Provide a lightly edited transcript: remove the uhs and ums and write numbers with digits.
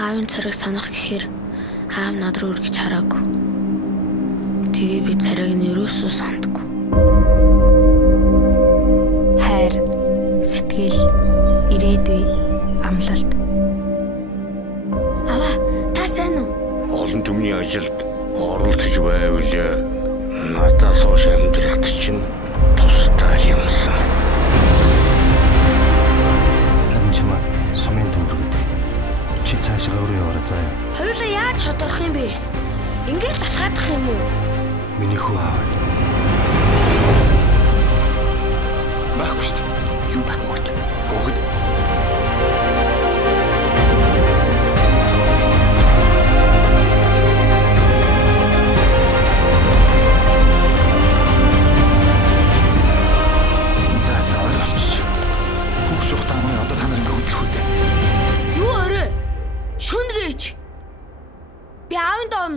Аавын царайг санах гэхээр аав над руу үргэж хараагүй. Тэгээ би царайг нь ерөөсөө сандаггүй. Хайр, сэтгэл, ирээдүй, амлалт. Аваа, та сайн уу? Олон түмний ажилд оролцож байвал надаас хойш амьдрахт чинь тустай юмсан. Харин чамаа сумын дүүргэд чи цаашаа өөрөө яваарай заа. Хоёулаа яаж chodорох юм бэ? Ингээд алхаадах юм уу? Миний хүү аав. Байхгүй шүү дээ. Юу байхгүй ч Богд. Цаавар авчиж. Бүх шухтаа маань одоо та нарын хөдлөх үү? Юу орой? Шүнгэж. Би аавын доон.